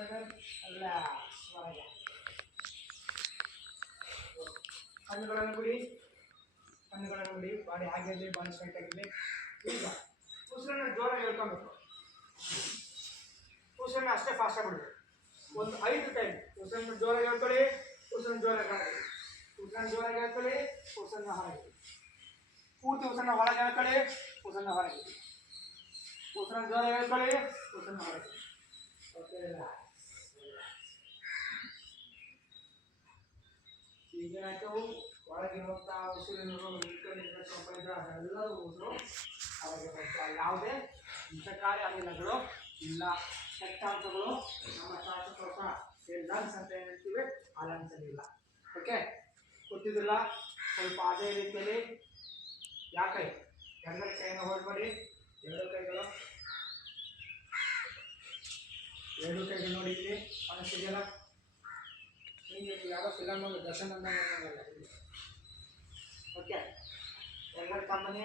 relax ಹೊರಗೆ ಕಣ್ಣುಗಳನ್ನು ಬಿಡಿ ಕಣ್ಣುಗಳನ್ನು ಬಿಡಿ ಬಾಡಿ ಹಾಗೆ ಬಾಡಿ ಸ್ಟ್ರೈಟ್ ಆಗಿರಲಿ ಈಗ ಉಸಿರನ್ನು ಜೋರಾಗಿ ಹೇಳ್ಕೊಬೇಕು ಉಸಿರನ್ನು ಅಷ್ಟೇ ಫಾಸ್ಟಾಗಿ ಬಿಡಬೇಕು ಒಂದು 5 ಟೈಮ್ ಉಸಿರನ್ನು ಜೋರಾಗಿ ಹೇಳ್ಕೊಳ್ಳಿ ಉಸಿರನ್ನು ಜೋರಾಗಿ ಹಾಕಿ ಉಸಿರನ್ನು ಜೋರಾಗಿ ಹೇಳ್ಕೊಳ್ಳಿ ಉಸಿರನ್ನು ಹೊರಗೆ ಪೂರ್ತಿ ಉಸಿರನ್ನು ಒಳಗೆ ಹೇಳ್ಕೊಳ್ಳಿ ಉಸಿರನ್ನು ಹೊರಗೆ ಉಸಿರನ್ನು ಜೋರಾಗಿ ಹೇಳ್ಕೊಳ್ಳಿ ಉಸಿರನ್ನು ಹೊರಗೆ ಓಕೆ ಈಗೇನಾಯ್ತು ಒಳಗಿರುವಂಥ ಉಸಿರಿನ ಎಲ್ಲರೂ ಉಸಿರು ಹೊರಗೆ ಬರ್ತಾ ಯಾವುದೇ ವಿಷಕಾರಿ ಅನಿಲಗಳು ಇಲ್ಲ ರಕ್ತಾಂಶಗಳು ನಮ್ಮ ಶ್ವಾಸಕೋಶ ಲಂಗ್ಸ್ ಅಂತ ಏನು ಹೇಳ್ತೀವಿ ಆ ಲಂಗ್ಸ್ ಇಲ್ಲ ಓಕೆ ಗೊತ್ತಿದ್ದಿಲ್ಲ ಸ್ವಲ್ಪ ಅದೇ ರೀತಿಯಲ್ಲಿ ಯಾಕೆ ಎಡಗಡೆ ಕೈಯನ್ನು ಹೋಲ್ಡ್ ಮಾಡಿ ಎರಡು ಕೈಗಳು ನೋಡಿ ಇಲ್ಲಿ ಕಾಣಿಸ್ತಿದೆಯಲ್ಲ ಹೀಗೆ ಯಾವುದೋ ಫಿಲಮ್ ದರ್ಶನ ಅಂದಂಗಲ್ಲ ಓಕೆ ಎಡಗಡೆ ಕಂಬನಿ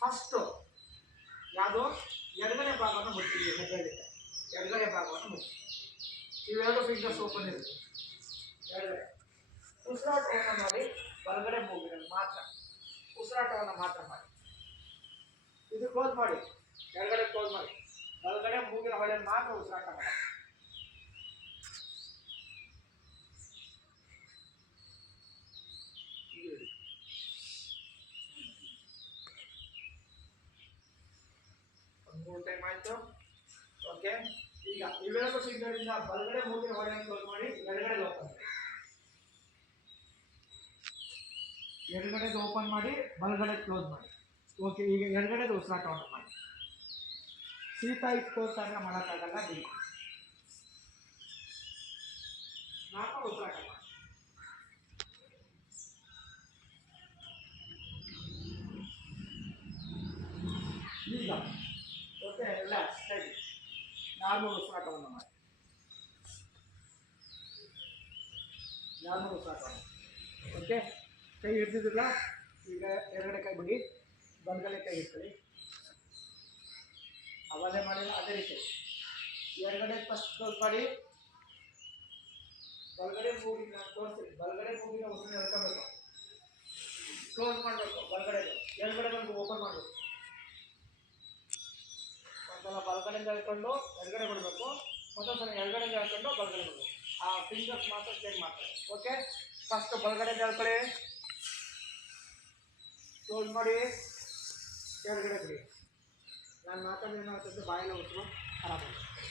ಫಸ್ಟು ಯಾವುದು ಎಡಗಡೆ ಭಾಗವನ್ನು ಮುಟ್ತೀವಿ ಹೆಬ್ಬೆರಳಿಗೆ ಎಡಗಡೆ ಭಾಗವನ್ನು ಮುಟ್ತೀವಿ ಇವೆರಡು ಫಿಂಗರ್ಸ್ ಓಪನ್ ಇರುತ್ತೆ ಎಡಗಡೆ ಉಸಿರಾಟವನ್ನು ಮಾಡಿ ಹೊರಗಡೆ ಮೂಗಿನಲ್ಲಿ ಮಾತ್ರ ಉಸಿರಾಟವನ್ನು ಮಾತ್ರ ಮಾಡಿ ಇದು ಕ್ಲೋಸ್ ಮಾಡಿ ಎಡಗಡೆ ಕ್ಲೋಸ್ ಮಾಡಿ ಹೊರಗಡೆ ಮೂಗಿನ ಹೊಳೆಯಲ್ಲಿ ಮಾತ್ರ ಉಸಿರಾಟ ಮಾಡಿ ಒಂದು 3 ಟೈಮ್ ಆಯಿತು ಓಕೆ ಈಗ ಇವೆರಡು ಫಿಂಗರಿಂದ ಬಲಗಡೆ ಮೂಗಿನ ಹೊಳೆಯನ್ನು ಕ್ಲೋಸ್ ಮಾಡಿ ಎಡಗಡೆ ಓಪನ್ ಮಾಡಿ ಎಡಗಡೆದು ಓಪನ್ ಮಾಡಿ ಬಲಗಡೆ ಕ್ಲೋಸ್ ಮಾಡಿ ಓಕೆ ಈಗ ಎಡಗಡೆದು ಉಸಿರಾಟವನ್ನು ಮಾಡಿ ಶೀತ ಇತ್ತು ಅಂತ ಮಾಡೋಕ್ಕಾಗಲ್ಲ ಬೇಕು ನಾಲ್ಕು ಉಸಿರಾಟ ಮಾಡಿ ಈಗ ಓಕೆ ರಿಲ್ಯಾಕ್ಸ್ ಸರಿ ನಾರ್ಮಲ್ ಉಸಿರಾಟವನ್ನು ಮಾಡಿ ನಾರ್ಮಲ್ ಉಸಿರಾಟವನ್ನು ಓಕೆ ಕೈ ಹಿಡಿದಿಲ್ಲ ಈಗ ಎರಗಡೆ ಕೈ ಬಿಡಿ ಬಲಗಡೆ ಕೈ ಇಟ್ಕೊಳ್ಳಿ ಅವಾಗಲೇ ಮಾಡಿಲ್ಲ ಅದೇ ರೀತಿ ಎರಗಡೆ ಫಸ್ಟ್ ಕ್ಲೋಸ್ ಮಾಡಿ ಬಲಗಡೆ ಮೂಗಿನ ತೋರಿಸಿ ಬಲಗಡೆ ಮೂಗಿನ ಉಸಿರನ್ನ ಹೇಳ್ಕೊಬೇಕು ಕ್ಲೋಸ್ ಮಾಡಬೇಕು ಬಲಗಡೆ ಎರಗಡೆ ಬಂದು ಓಪನ್ ಮಾಡಬೇಕು ಒಂದ್ಸಲ ಬಲಗಡೆಯಿಂದ ಹೇಳ್ಕೊಂಡು ಎಡಗಡೆ ಬಿಡಬೇಕು ಮತ್ತೊಂದ್ಸಲ ಎಡಗಡೆಯಿಂದ ಹೇಳ್ಕೊಂಡು ಬಲಗಡೆ ಬಿಡಬೇಕು ಆ ಫಿಂಗರ್ಸ್ ಮಾತ್ರ ಚೇಂಜ್ ಮಾಡ್ತಾರೆ ಓಕೆ ಫಸ್ಟ್ ಬಲಗಡೆಯಿಂದ ಹೇಳ್ಕೊಳ್ಳಿ ಕ್ಲೋಸ್ ಮಾಡಿ ಎಡಗಡೆ ಬಿಡಿ ನಾನು ಮಾತಾಡೋದು ಏನಾಗ್ತದೆ ಬಾಯಿನ ಉಸಿರು ಖರಾಬ್ ಆಗುತ್ತೆ